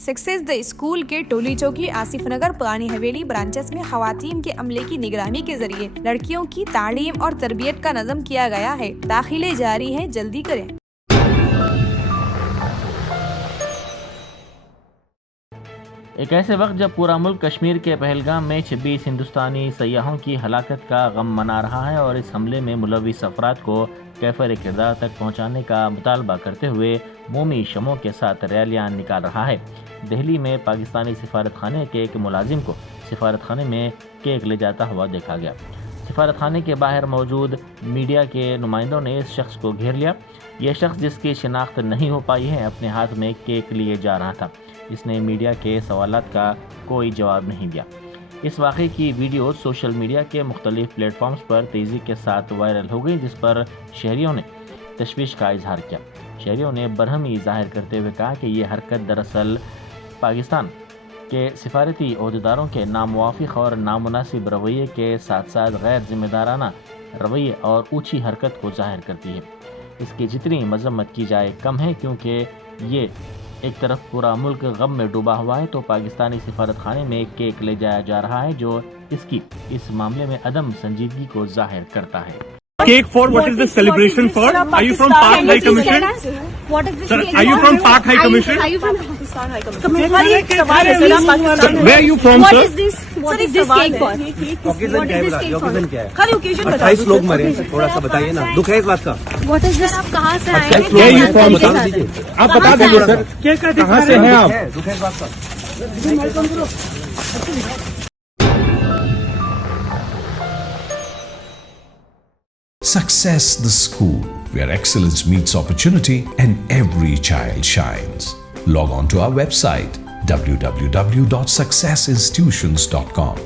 Success the school के टोली चौकी आसिफ नगर पुरानी हवेली ब्रांचेस में खवातीन के अमले की निगरानी के जरिए लड़कियों की तालीम और तरबियत का नज़म किया गया है। दाखिले जारी है, जल्दी करें। एक ऐसे वक्त जब पूरा मुल्क कश्मीर के पहलगाम में 26 हिंदुस्तानी सयाहों की हलाकत का गम मना रहा है और इस हमले में मुलविस अफराद को कैफर किरदार तक पहुंचाने का मुतालबा करते हुए मोमी शमों के साथ रैलियां निकाल रहा है, दिल्ली में पाकिस्तानी सिफारत खाने के एक मुलाजिम को सिफारत खाने में केक ले जाता हुआ देखा गया। सिफारत खाने के बाहर मौजूद मीडिया के नुमाइंदों ने इस शख्स को घेर लिया। यह शख्स, जिसकी शिनाख्त नहीं हो पाई है, अपने हाथ में केक लिए जा रहा था। इसने मीडिया के सवालात का कोई जवाब नहीं दिया। इस वाक़े की वीडियो सोशल मीडिया के मुख्तलिफ प्लेटफॉर्म्स पर तेज़ी के साथ वायरल हो गई, जिस पर शहरियों ने तशवीश का इजहार किया। शहरियों ने बरहमी ज़ाहिर करते हुए कहा कि यह हरकत दरअसल पाकिस्तान के सिफारती अहदेदारों के नामुवाफिक और नामुनासिब रवैये के साथ साथ गैर जिम्मेदाराना रवैये और ऊँची हरकत को ज़ाहिर करती है। इसकी जितनी मजम्मत की जाए कम है, क्योंकि ये एक तरफ पूरा मुल्क गम में डूबा हुआ है तो पाकिस्तानी सिफारत खाने में केक ले जाया जा रहा है, जो इसकी इस मामले में अदम संजीदगी को जाहिर करता है। Cake for what is the celebration for? Are you from Pak High Commission? What is this? Sir, are you from Pak High Commission? Are you from Pakistan High Commission? Sir, ये सवाल है सर, आप पाकिस्तान में। Where are you from, What sir? is this? What is this cake for? What is this cake for? क्या है? खाली occasion बताओ। 28 लोग मरे हैं, थोड़ा सा बताइए ना, दुख है इस बात का। What is this? आप कहाँ से आए हैं? Where are you from, बता sir? दीजिए। आप बता दीजिए सर, कहाँ से हैं आप? दुख है इस बात का। Success the School, where excellence meets opportunity and every child shines. Log on to our website www.successinstitutions.com.